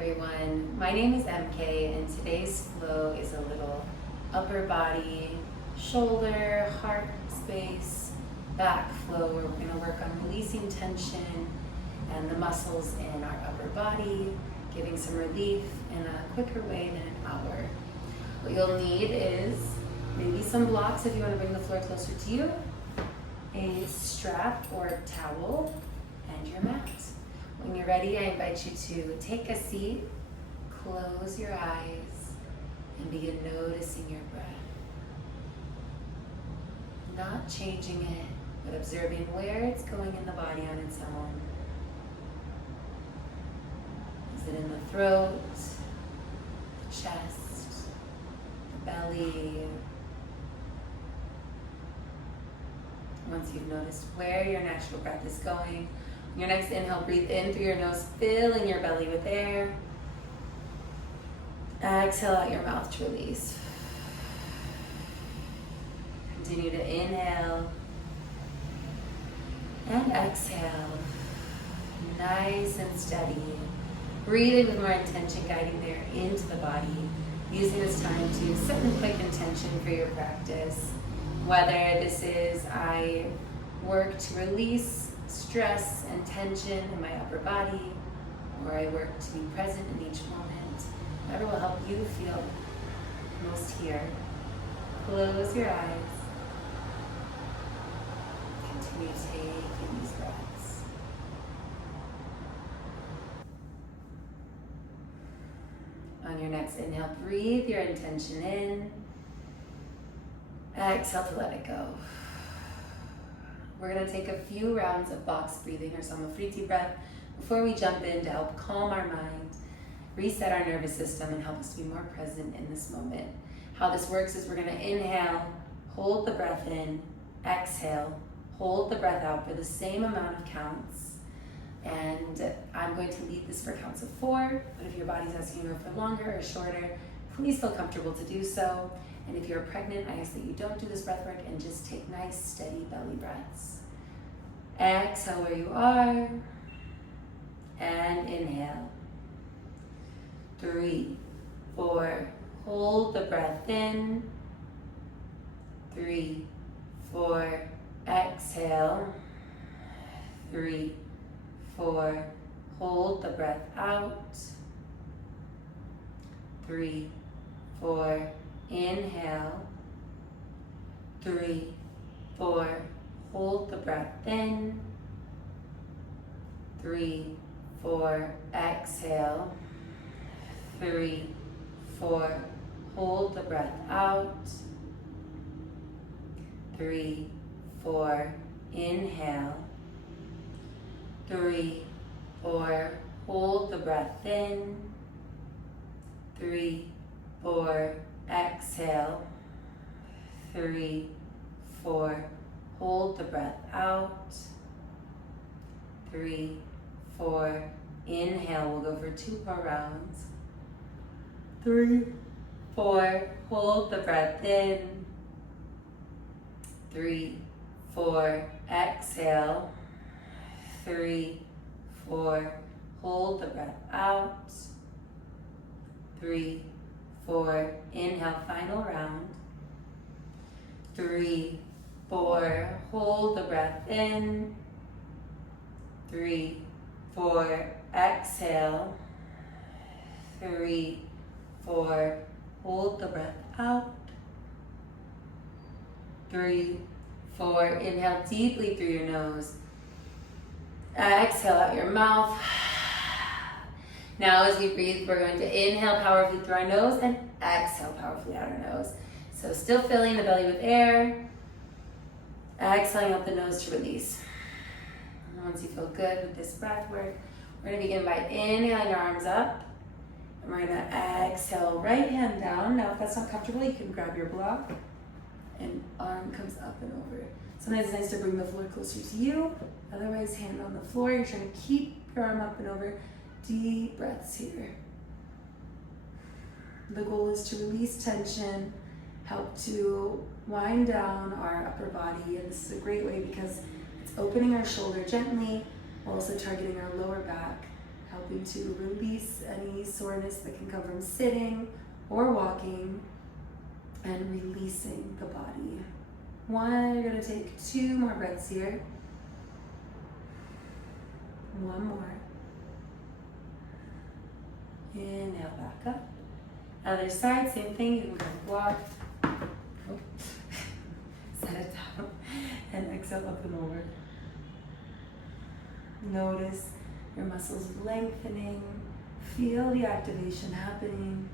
everyone. My name is MK and today's flow is a little upper body, shoulder, heart space, back flow where we're going to work on releasing tension and the muscles in our upper body, giving some relief in a quicker way than an hour. What you'll need is maybe some blocks if you want to bring the floor closer to you, a strap or towel, and your mat. When you're ready, I invite you to take a seat, close your eyes, and begin noticing your breath. Not changing it, but observing where it's going in the body on its own. Is it in the throat, chest, the belly? Once you've noticed where your natural breath is going, on your next inhale, breathe in through your nose, filling your belly with air. Exhale out your mouth to release. Continue to inhale and exhale. Nice and steady. Breathing with more intention, guiding there into the body. Using this time to set a quick intention for your practice. Whether this is I work to release stress and tension in my upper body, or I work to be present in each moment, whatever will help you feel most here. Close your eyes. Continue taking these breaths. On your next inhale, breathe your intention in. Exhale to let it go. We're going to take a few rounds of box breathing or samafriti breath before we jump in to help calm our mind, reset our nervous system, and help us to be more present in this moment. How this works is we're going to inhale, hold the breath in, exhale, hold the breath out for the same amount of counts. And I'm going to lead this for counts of 4, but if your body's asking you for longer or shorter, please feel comfortable to do so. And if you're pregnant, I ask that you don't do this breath work and just take nice, steady belly breaths. Exhale where you are. And inhale. 3, 4. Hold the breath in. 3, 4. Exhale. 3, 4. Hold the breath out. 3, 4. Inhale. 3, 4. Hold the breath in. 3, 4. Exhale. 3, 4. Hold the breath out. 3, 4. Inhale. 3, 4. Hold the breath in. 3, 4. Exhale. 3, 4. Hold the breath out. 3, 4. Inhale. We'll go for 2 more rounds. 3, 4. Hold the breath in. 3, 4. Exhale. 3, 4. Hold the breath out. 3, 4. Inhale, final round. 3, 4. Hold the breath in. 3, 4. Exhale. 3, 4. Hold the breath out. 3, 4. Inhale deeply through your nose. Exhale out your mouth. Now as we breathe, we're going to inhale powerfully through our nose and exhale powerfully out our nose. So still filling the belly with air. Exhaling out the nose to release. And once you feel good with this breath work, we're going to begin by inhaling your arms up. And we're going to exhale right hand down. Now if that's not comfortable, you can grab your block and arm comes up and over. Sometimes it's nice to bring the floor closer to you. Otherwise, hand on the floor. You're trying to keep your arm up and over. Deep breaths here. The goal is to release tension, help to wind down our upper body, and this is a great way because it's opening our shoulder gently, while also targeting our lower back, help hoping to release any soreness that can come from sitting or walking, and releasing the body. You're gonna take 2 more breaths here. 1 more. Inhale back up. Other side, same thing. You can kind of walk. Set it down. And exhale up and over. Notice your muscles lengthening. Feel the activation happening.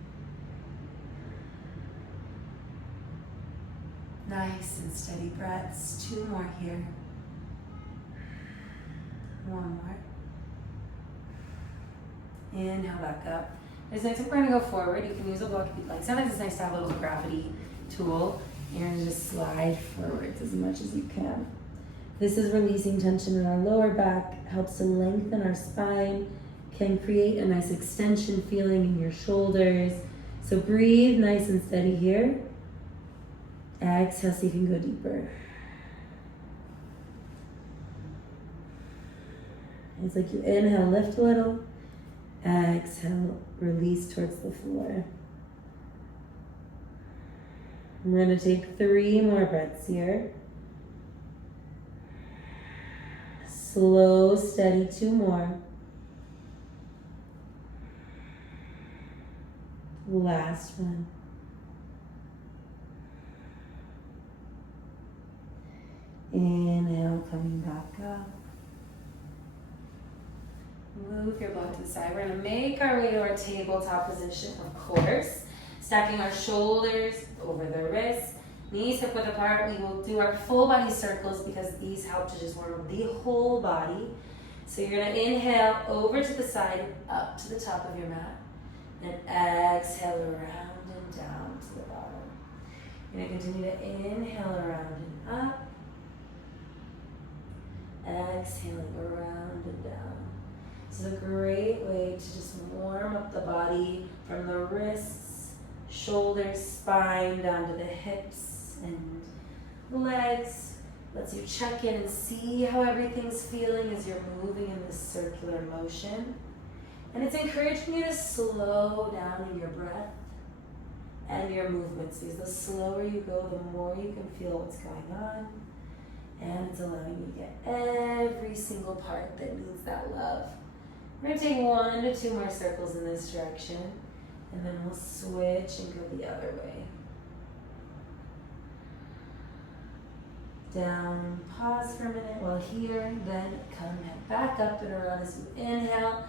Nice and steady breaths. 2 more here. 1 more. Inhale back up. It's next, we're going to go forward. You can use a block if you'd like. Sometimes it's nice to have a little gravity tool. You're going to just slide forwards as much as you can. This is releasing tension in our lower back, helps to lengthen our spine, can create a nice extension feeling in your shoulders. So breathe nice and steady here. Exhale so you can go deeper. It's like you inhale, lift a little. Exhale, release towards the floor. We're going to take 3 more breaths here. Slow, steady, 2 more. Last one. Inhale, coming back up. Move your block to the side. We're going to make our way to our tabletop position, of course. Stacking our shoulders over the wrists. Knees hip width apart. We will do our full body circles because these help to just warm up the whole body. So you're going to inhale over to the side, up to the top of your mat. And exhale around and down to the bottom. You're going to continue to inhale around and up. Exhaling around and down. This is a great way to just warm up the body from the wrists, shoulders, spine, down to the hips and legs. Lets you check in and see how everything's feeling as you're moving in this circular motion. And it's encouraging you to slow down in your breath and your movements, because the slower you go, the more you can feel what's going on. And it's allowing you to get every single part that needs that love. We're going to take 1 to 2 more circles in this direction, and then we'll switch and go the other way. Down, pause for a minute while here, then come back up and around as you inhale,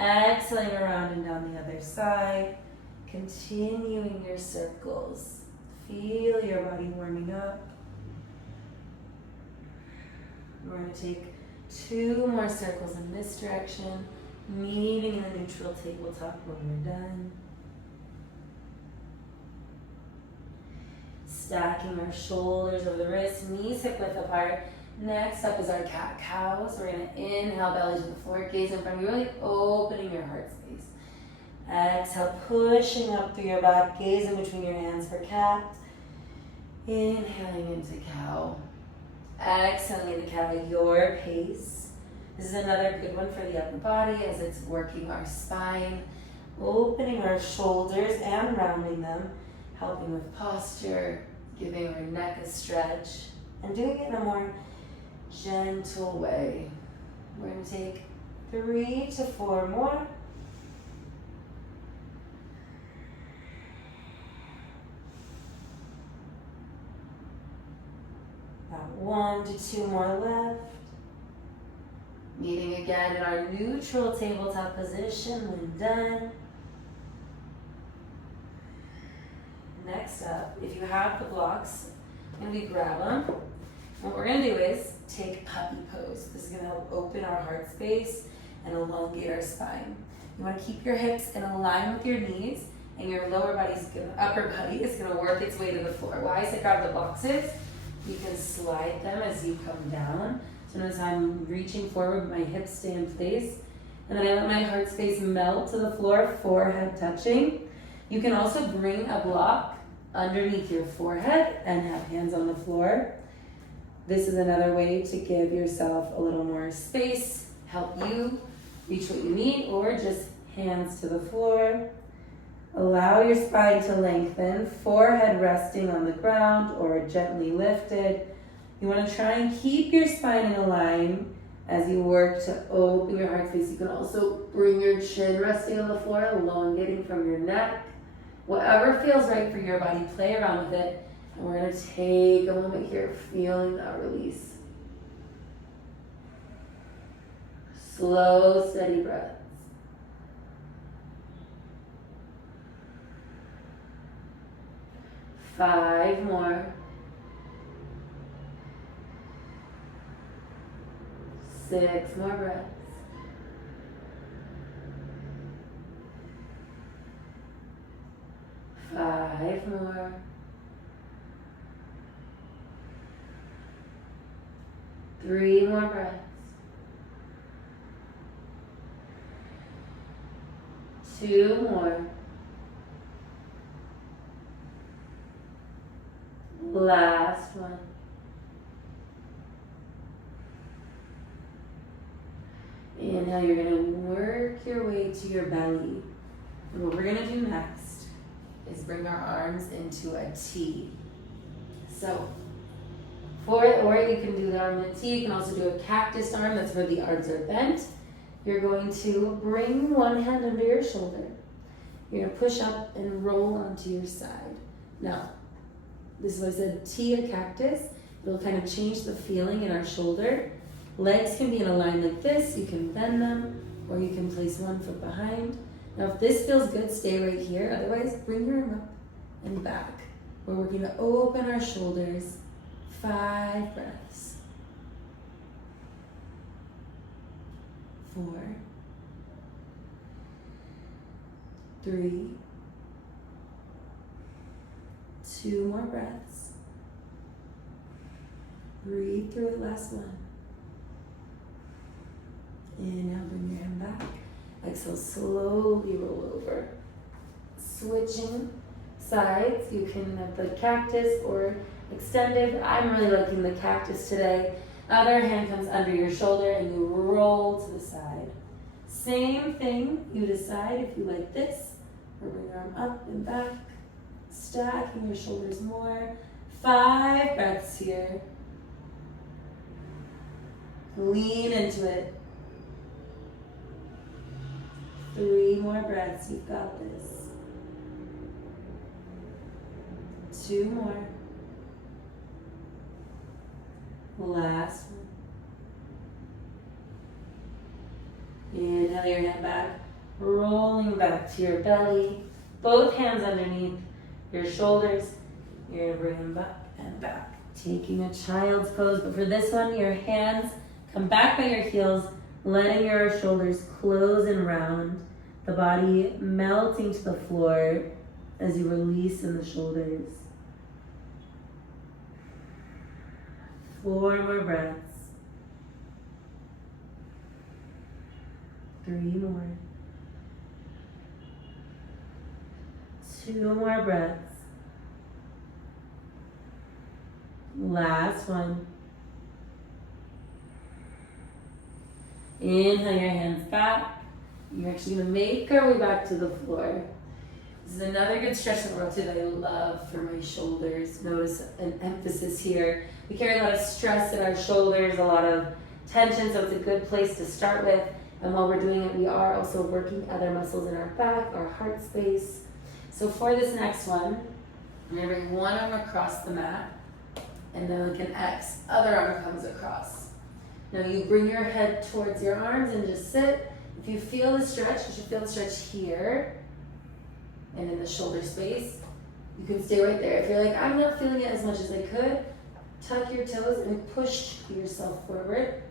exhaling around and down the other side, continuing your circles. Feel your body warming up. We're going to take 2 more circles in this direction, meeting in the neutral tabletop when we're done. Stacking our shoulders over the wrists, knees hip width apart. Next up is our cat-cow. So we're going to inhale, belly to the floor, gaze in front of you, really opening your heart space. Exhale, pushing up through your back, gaze in between your hands for cat. Inhaling into cow. Exhaling into cow at your pace. This is another good one for the upper body as it's working our spine, opening our shoulders and rounding them, helping with posture, giving our neck a stretch, and doing it in a more gentle way. We're going to take 3 to 4 more. About 1 to 2 more left. Meeting again in our neutral tabletop position when done. Next up, if you have the blocks, and we grab them, what we're going to do is take puppy pose. This is going to help open our heart space and elongate our spine. You want to keep your hips in a line with your knees, and your upper body is going to work its way to the floor. Why I say grab the boxes, you can slide them as you come down. So notice I'm reaching forward, my hips stay in place, and then I let my heart space melt to the floor, forehead touching. You can also bring a block underneath your forehead and have hands on the floor. This is another way to give yourself a little more space, help you reach what you need, or just hands to the floor. Allow your spine to lengthen, forehead resting on the ground or gently lifted. You want to try and keep your spine in a line as you work to open your heart space. You can also bring your chin resting on the floor, elongating from your neck. Whatever feels right for your body, play around with it. And we're going to take a moment here, feeling that release. Slow, steady breaths. Five more. 6 more breaths. 5 more. 3 more breaths. 2 more. Last one. Inhale, you're going to work your way to your belly. And what we're going to do next is bring our arms into a T. So, or you can do the arm in a T. You can also do a cactus arm. That's where the arms are bent. You're going to bring one hand under your shoulder. You're going to push up and roll onto your side. Now, this is what I said, T, a cactus. It'll kind of change the feeling in our shoulder. Legs can be in a line like this. You can bend them, or you can place one foot behind. Now, if this feels good, stay right here. Otherwise, bring your arm up and back. We're working to open our shoulders. 5 breaths. 4. 3. 2 more breaths. Breathe through the last one. Inhale, bring your hand back. Exhale, slowly roll over. Switching sides, you can have the cactus or extended. I'm really liking the cactus today. Other hand comes under your shoulder and you roll to the side. Same thing, you decide if you like this, or bring your arm up and back, stacking your shoulders more. 5 breaths here. Lean into it. 3 more breaths, you've got this. 2 more. Last one. Inhale your hand back, rolling back to your belly. Both hands underneath your shoulders. You're gonna bring them back and back. Taking a child's pose, but for this one, your hands come back by your heels, letting your shoulders close and round. The body melting to the floor as you release in the shoulders. 4 more breaths. 3 more. 2 more breaths. Last one. Inhale your hands back. You're actually going to make our way back to the floor. This is another good stretch in the world too that I love for my shoulders. Notice an emphasis here. We carry a lot of stress in our shoulders, a lot of tension, so it's a good place to start with. And while we're doing it, we are also working other muscles in our back, our heart space. So for this next one, I'm going to bring one arm across the mat, and then like an X, other arm comes across. Now you bring your head towards your arms and just sit. If you feel the stretch, you should feel the stretch here and in the shoulder space. You can stay right there. If you're like, I'm not feeling it as much as I could, tuck your toes and push yourself forward,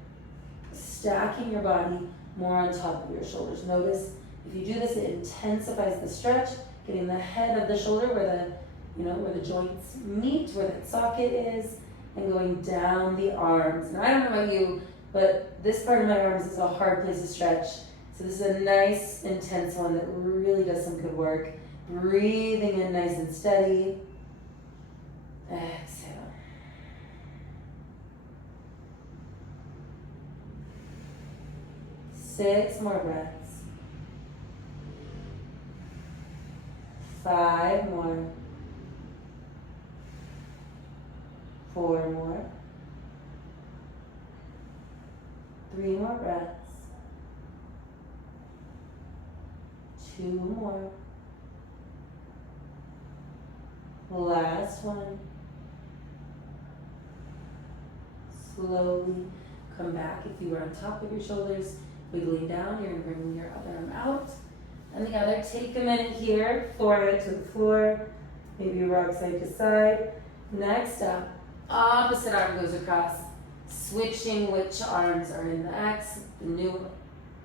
stacking your body more on top of your shoulders. Notice if you do this, it intensifies the stretch, getting the head of the shoulder where the joints meet, where that socket is, and going down the arms. Now I don't know about you, but this part of my arms is a hard place to stretch. So this is a nice, intense one that really does some good work. Breathing in nice and steady. Exhale. 6 more breaths. 5 more. 4 more. 3 more breaths. 2 more. Last one. Slowly come back. If you were on top of your shoulders, wiggling down, you're going to bring your other arm out. And the other, take a minute here, forehead to the floor, maybe rock side to side. Next up, opposite arm goes across, switching which arms are in the X,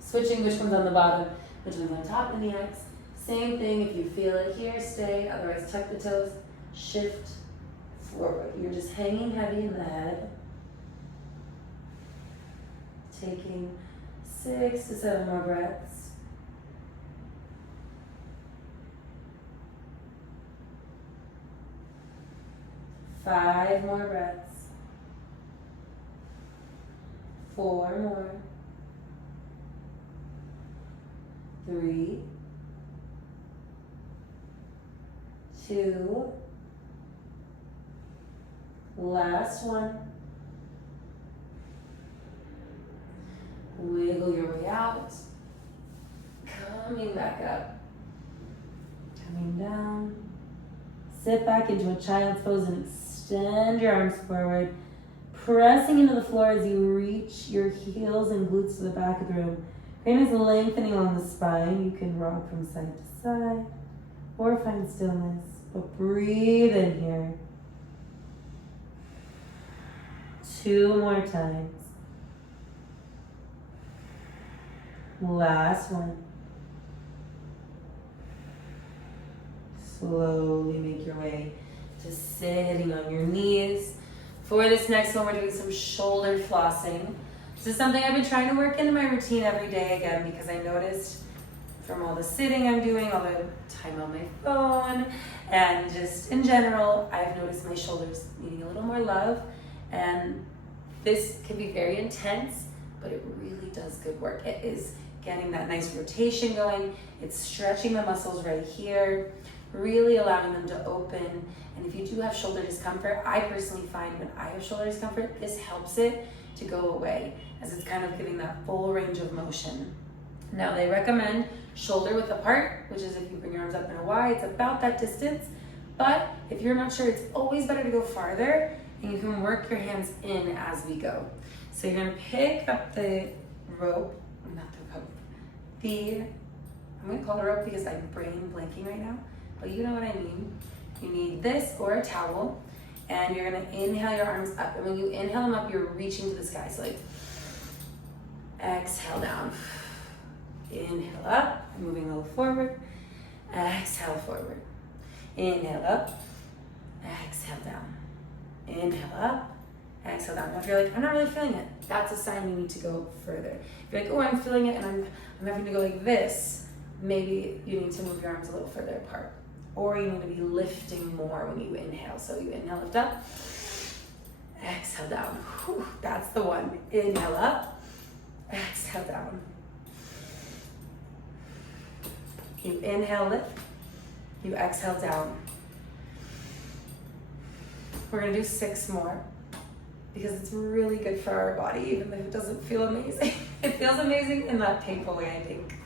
switching which one's on the bottom, which one's on top in the X. Same thing, if you feel it here, stay, otherwise tuck the toes, shift forward. You're just hanging heavy in the head. Taking 6 to 7 more breaths. Five more breaths. 4 more. 3, 2, last one. Wiggle your way out, coming back up, coming down. Sit back into a child's pose and extend your arms forward, pressing into the floor as you reach your heels and glutes to the back of the room. Crane is lengthening along the spine. You can rock from side to side or find stillness, but breathe in here. 2 more times. Last one. Slowly make your way to sitting on your knees. For this next one, we're doing some shoulder flossing. This is something I've been trying to work into my routine every day again because I noticed from all the sitting I'm doing, all the time on my phone, and just in general, I've noticed my shoulders needing a little more love. And this can be very intense, but it really does good work. It is getting that nice rotation going. It's stretching the muscles right here, really allowing them to open. And if you do have shoulder discomfort, I personally find when I have shoulder discomfort, this helps it to go away, as it's kind of giving that full range of motion. Now they recommend shoulder width apart, which is if you bring your arms up and wide, it's about that distance. But if you're not sure, it's always better to go farther, and you can work your hands in as we go. So you're gonna pick up the rope, not the rope, I'm gonna call it a rope because I'm brain blanking right now, but you know what I mean. You need this or a towel, and you're gonna inhale your arms up. And when you inhale them up, you're reaching to the sky. So like, exhale down. Inhale up, moving a little forward. Exhale forward. Inhale up, exhale down. Inhale up, exhale down. Now if you're like, I'm not really feeling it, that's a sign you need to go further. If you're like, oh, I'm feeling it and I'm having to go like this, maybe you need to move your arms a little further apart. Or you need to be lifting more when you inhale. So you inhale, lift up, exhale down. Whew, that's the one. Inhale up, exhale down. You inhale, lift, you exhale down. We're gonna do 6 more because it's really good for our body, even if it doesn't feel amazing. It feels amazing in that painful way, I think.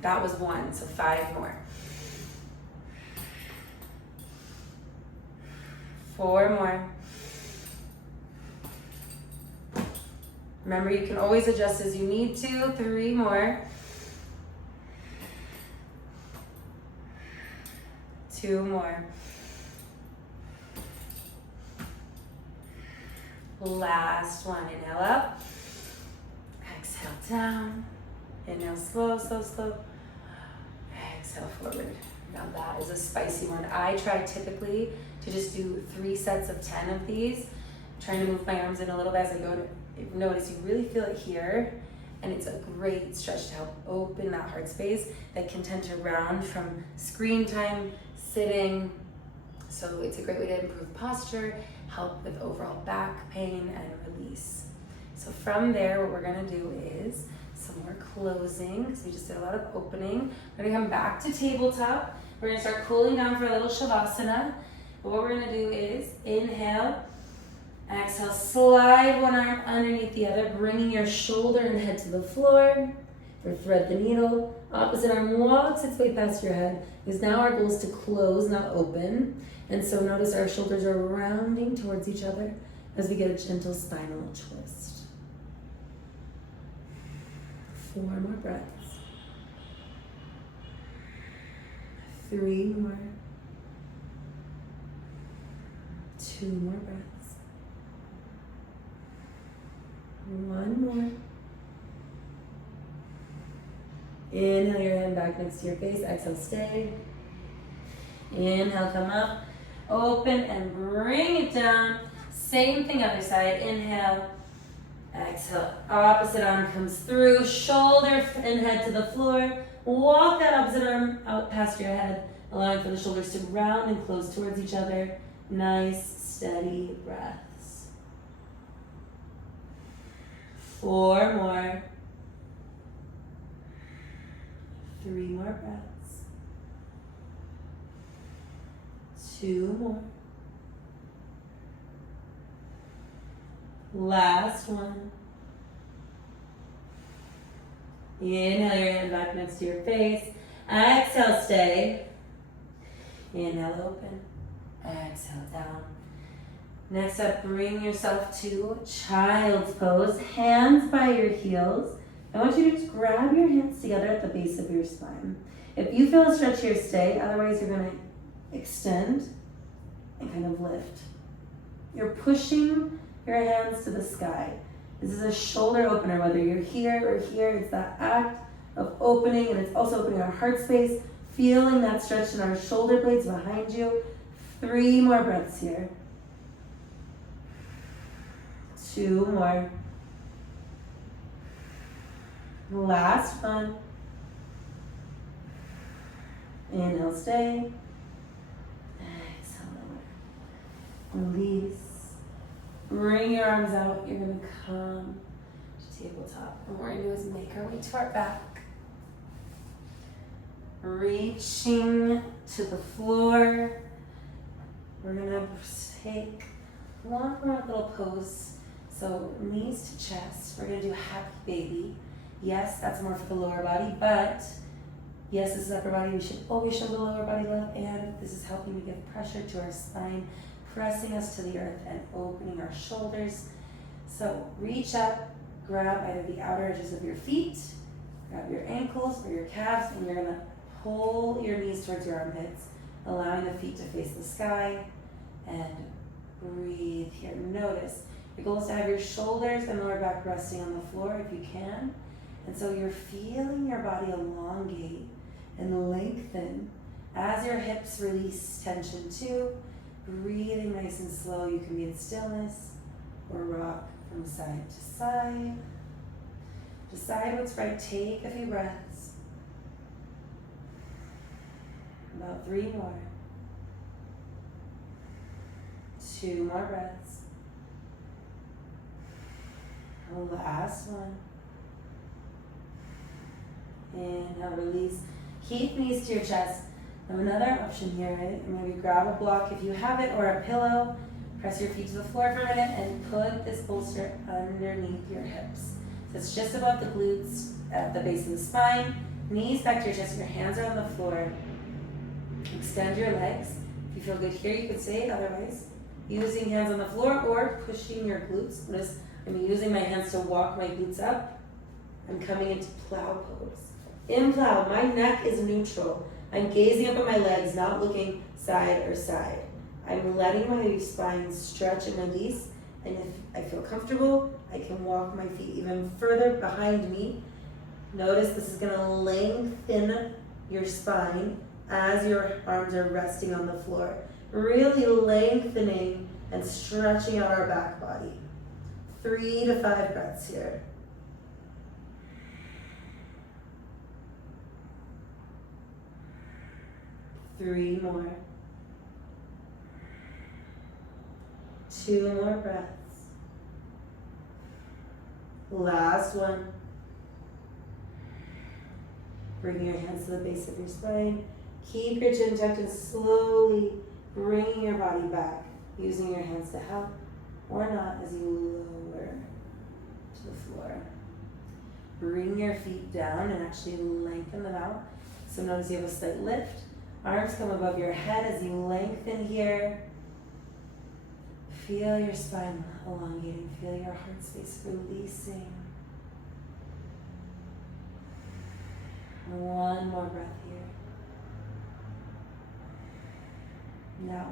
That was 1, so 5 more. 4 more. Remember, you can always adjust as you need to. 3 more. 2 more. Last one. Inhale up. Exhale down. Inhale slow, slow, slow. Exhale forward. Now that is a spicy one. I try typically to just do 3 sets of 10 of these. I'm trying to move my arms in a little bit as I go. Notice you really feel it here, and it's a great stretch to help open that heart space that can tend to round from screen time, sitting. So it's a great way to improve posture, help with overall back pain and release. So from there, what we're gonna do is some more closing, because we just did a lot of opening. We're gonna come back to tabletop. We're gonna start cooling down for a little Shavasana. But what we're gonna do is inhale, exhale, slide one arm underneath the other, bringing your shoulder and head to the floor. Or thread the needle. Opposite arm walks its way past your head, because now our goal is to close, not open. And so notice our shoulders are rounding towards each other as we get a gentle spinal twist. 4 more breaths. 3 more. 2 more breaths. 1 more. Inhale your hand back next to your face. Exhale, stay. Inhale, come up. Open and bring it down. Same thing, other side. Inhale. Exhale. Opposite arm comes through. Shoulder and head to the floor. Walk that opposite arm out past your head, allowing for the shoulders to round and close towards each other. Nice, steady breaths. 4 more. 3 more breaths. 2 more. Last one. Inhale your hand back next to your face. Exhale, stay. Inhale, open. Exhale, down. Next up, bring yourself to child's pose. Hands by your heels. I want you to just grab your hands together at the base of your spine. If you feel a stretch here, stay. Otherwise, you're going to extend and kind of lift. You're pushing your hands to the sky. This is a shoulder opener, whether you're here or here. It's that act of opening, and it's also opening our heart space, feeling that stretch in our shoulder blades behind you. 3 more breaths here. 2 more. Last one. Inhale, stay. Exhale, release. Bring your arms out. You're going to come to tabletop. And what we're going to do is make our way to our back. Reaching to the floor. We're going to take one more little pose. So knees to chest. We're going to do happy baby. Yes, that's more for the lower body, but yes, this is upper body. We should always show the lower body love, and this is helping to give pressure to our spine, pressing us to the earth and opening our shoulders. So reach up, grab either the outer edges of your feet, grab your ankles or your calves, and you're going to pull your knees towards your armpits, allowing the feet to face the sky, and breathe here. Notice your goal is to have your shoulders and lower back resting on the floor if you can. And so you're feeling your body elongate and lengthen as your hips release tension too. Breathing nice and slow. You can be in stillness or rock from side to side. Decide what's right. Take a few breaths. About 3 more. 2 more breaths. Last one. Inhale, release. Keep knees to your chest. Another option here, right? Maybe grab a block if you have it or a pillow. Press your feet to the floor for a minute and put this bolster underneath your hips. So it's just above the glutes at the base of the spine. Knees back to your chest. Your hands are on the floor. Extend your legs. If you feel good here, you could stay. Otherwise, using hands on the floor or pushing your glutes. Notice I'm using my hands to walk my glutes up. I'm coming into plow pose. In plow, my neck is neutral. I'm gazing up at my legs, not looking side or side. I'm letting my spine stretch and release, and if I feel comfortable, I can walk my feet even further behind me. Notice this is going to lengthen your spine as your arms are resting on the floor, really lengthening and stretching out our back body. 3 to 5 breaths here. 3 more. 2 more breaths. Last one. Bring your hands to the base of your spine. Keep your chin tucked and slowly bringing your body back, using your hands to help or not as you lower to the floor. Bring your feet down and actually lengthen them out. So notice you have a slight lift. Arms come above your head as you lengthen here. Feel your spine elongating. Feel your heart space releasing. One more breath here. Now,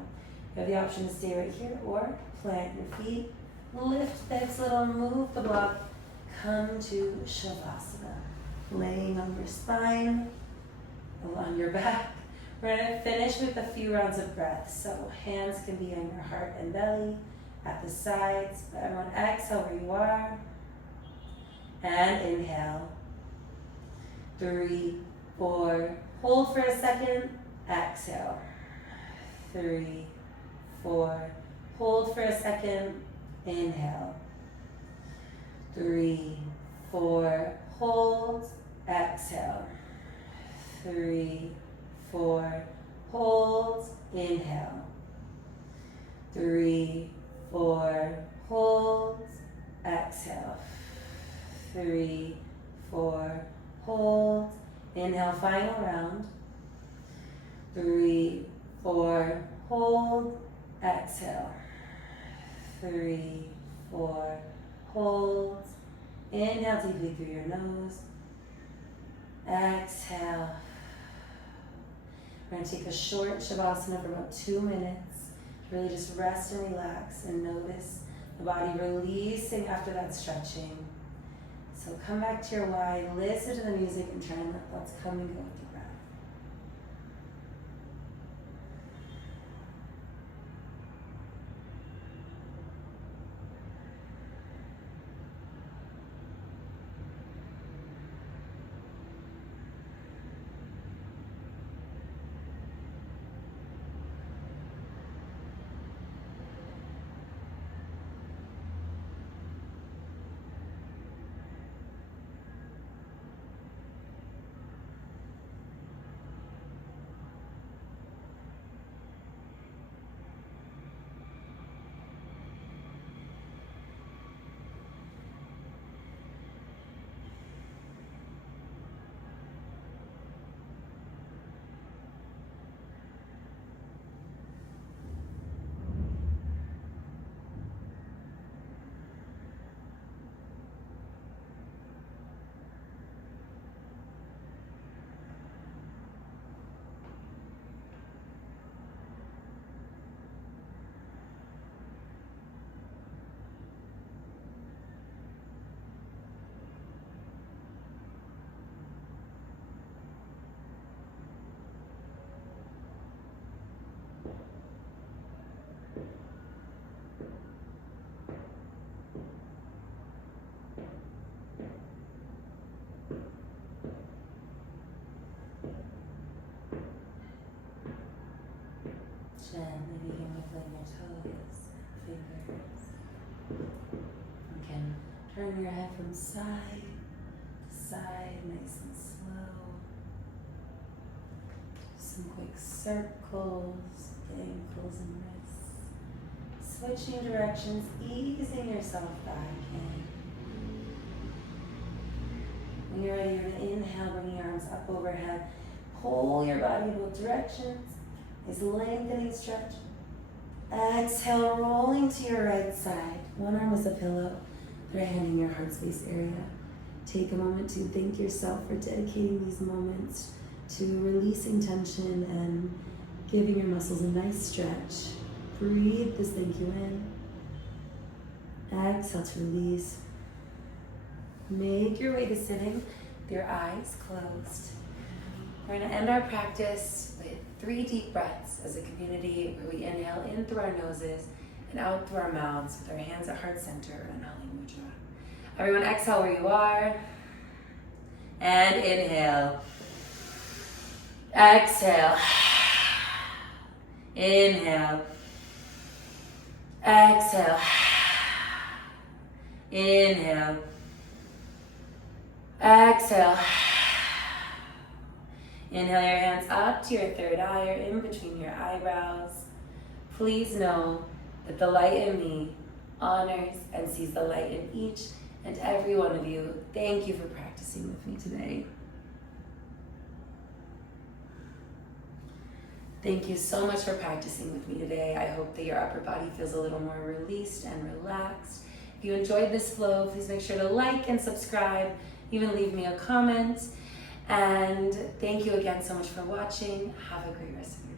you have the option to stay right here or plant your feet. Lift the hips a little, move the block. Come to Shavasana. Laying on your spine, along your back. We're going to finish with a few rounds of breath. So hands can be on your heart and belly, at the sides. But everyone exhale where you are. And inhale. 3, 4. Hold for a second. Exhale. 3, 4. Hold for a second. Inhale. 3, 4. Hold. Exhale. 3, 4. Hold. Inhale. 3, 4. Hold. Exhale. 3, 4. Hold. Inhale, final round. 3, 4. Hold. Exhale. 3, 4. Hold. Inhale deeply through your nose. Exhale. We're going to take a short Shavasana for about 2 minutes. Really just rest and relax and notice the body releasing after that stretching. So come back to your why, listen to the music and try and let thoughts come and go with your breath. Gently begin wiggling your toes, fingers. You can turn your head from side to side, nice and slow. Some quick circles, ankles and wrists. Switching directions, easing yourself back in. When you're ready, you're going to inhale, bring your arms up overhead. Pull your body in both directions. Nice lengthening stretch. Exhale, rolling to your right side. One arm is a pillow, other hand in your heart space area. Take a moment to thank yourself for dedicating these moments to releasing tension and giving your muscles a nice stretch. Breathe this thank you in. Exhale to release. Make your way to sitting with your eyes closed. We're going to end our practice with 3 deep breaths as a community where we inhale in through our noses and out through our mouths with our hands at heart center and Hali Mudra. Everyone exhale where you are and inhale. Exhale. Inhale. Exhale. Inhale. Exhale. Inhale your hands up to your third eye or in between your eyebrows. Please know that the light in me honors and sees the light in each and every one of you. Thank you for practicing with me today. Thank you so much for practicing with me today. I hope that your upper body feels a little more released and relaxed. If you enjoyed this flow, please make sure to like and subscribe, even leave me a comment. And thank you again so much for watching. Have a great rest of your day.